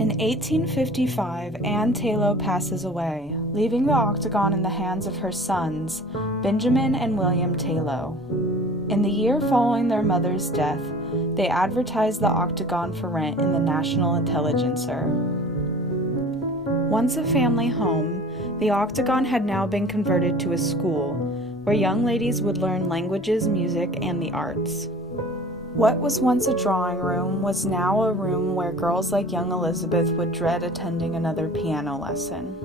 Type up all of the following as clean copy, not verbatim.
In 1855, Anne Taylor passes away, leaving the Octagon in the hands of her sons, Benjamin and William Taylor. In the year following their mother's death, they advertised the Octagon for rent in the National Intelligencer. Once a family home, the Octagon had now been converted to a school, where young ladies would learn languages, music, and the arts. What was once a drawing room was now a room where girls like young Elizabeth would dread attending another piano lesson.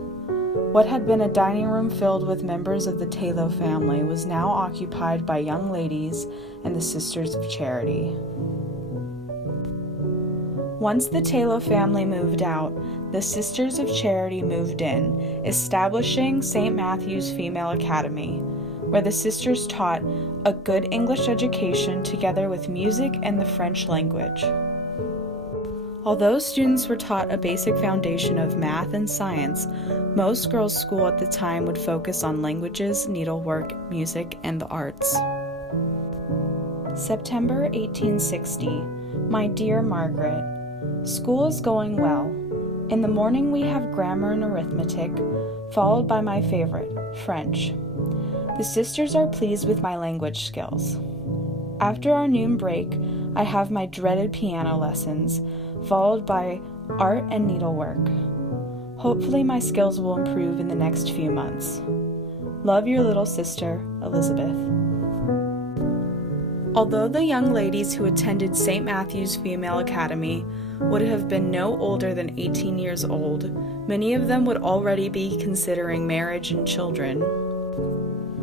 What had been a dining room filled with members of the Taylor family was now occupied by young ladies and the Sisters of Charity. Once the Taylor family moved out, the Sisters of Charity moved in, establishing St. Matthew's Female Academy, where the sisters taught a good English education together with music and the French language. Although students were taught a basic foundation of math and science, most girls' school at the time would focus on languages, needlework, music, and the arts. September 1860. My dear Margaret, school is going well. In the morning we have grammar and arithmetic, followed by my favorite, French. The sisters are pleased with my language skills. After our noon break, I have my dreaded piano lessons, followed by art and needlework. Hopefully my skills will improve in the next few months. Love your little sister, Elizabeth. Although the young ladies who attended St. Matthew's Female Academy would have been no older than 18 years old, many of them would already be considering marriage and children.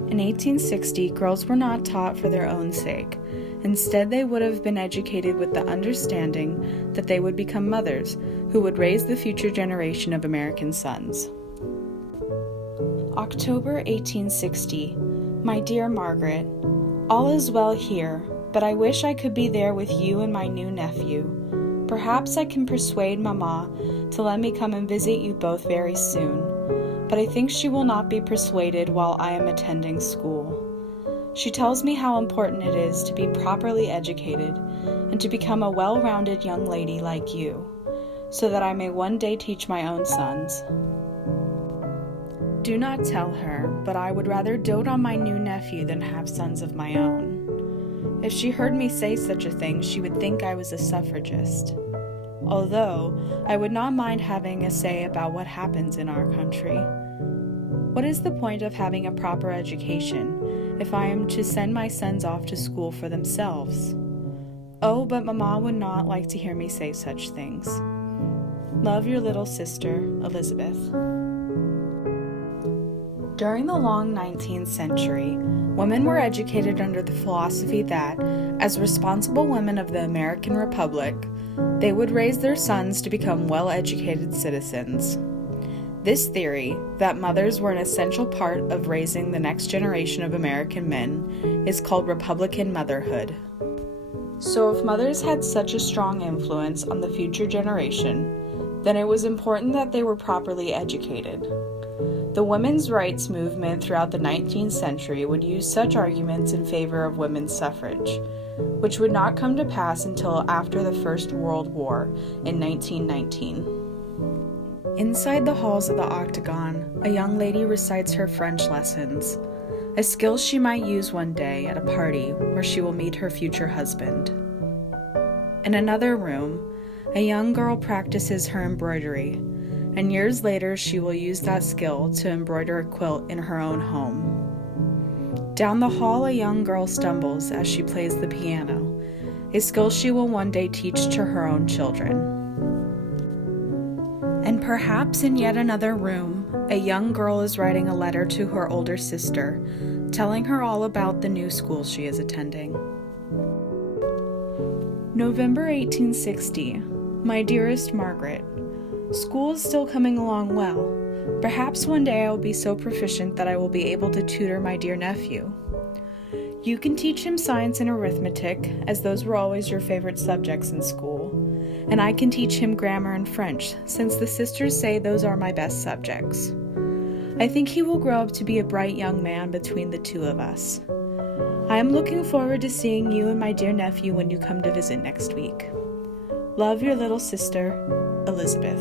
In 1860, girls were not taught for their own sake. Instead, they would have been educated with the understanding that they would become mothers who would raise the future generation of American sons. October 1860. My dear Margaret, all is well here, but I wish I could be there with you and my new nephew. Perhaps I can persuade Mama to let me come and visit you both very soon, but I think she will not be persuaded while I am attending school. She tells me how important it is to be properly educated and to become a well-rounded young lady like you, so that I may one day teach my own sons. Do not tell her, but I would rather dote on my new nephew than have sons of my own. If she heard me say such a thing, she would think I was a suffragist. Although, I would not mind having a say about what happens in our country. What is the point of having a proper education if I am to send my sons off to school for themselves? Oh, but Mama would not like to hear me say such things. Love your little sister, Elizabeth. During the long 19th century, women were educated under the philosophy that, as responsible women of the American Republic, they would raise their sons to become well-educated citizens. This theory, that mothers were an essential part of raising the next generation of American men, is called Republican Motherhood. So if mothers had such a strong influence on the future generation, then it was important that they were properly educated. The women's rights movement throughout the 19th century would use such arguments in favor of women's suffrage, which would not come to pass until after the First World War in 1919. Inside the halls of the Octagon, a young lady recites her French lessons, a skill she might use one day at a party where she will meet her future husband. In another room, a young girl practices her embroidery, and years later she will use that skill to embroider a quilt in her own home. Down the hall, a young girl stumbles as she plays the piano, a skill she will one day teach to her own children. And perhaps in yet another room, a young girl is writing a letter to her older sister, telling her all about the new school she is attending. November 1860. My dearest Margaret, school is still coming along well. Perhaps one day I will be so proficient that I will be able to tutor my dear nephew. You can teach him science and arithmetic, as those were always your favorite subjects in school, and I can teach him grammar and French, since the sisters say those are my best subjects. I think he will grow up to be a bright young man between the two of us. I am looking forward to seeing you and my dear nephew when you come to visit next week. Love your little sister, Elizabeth.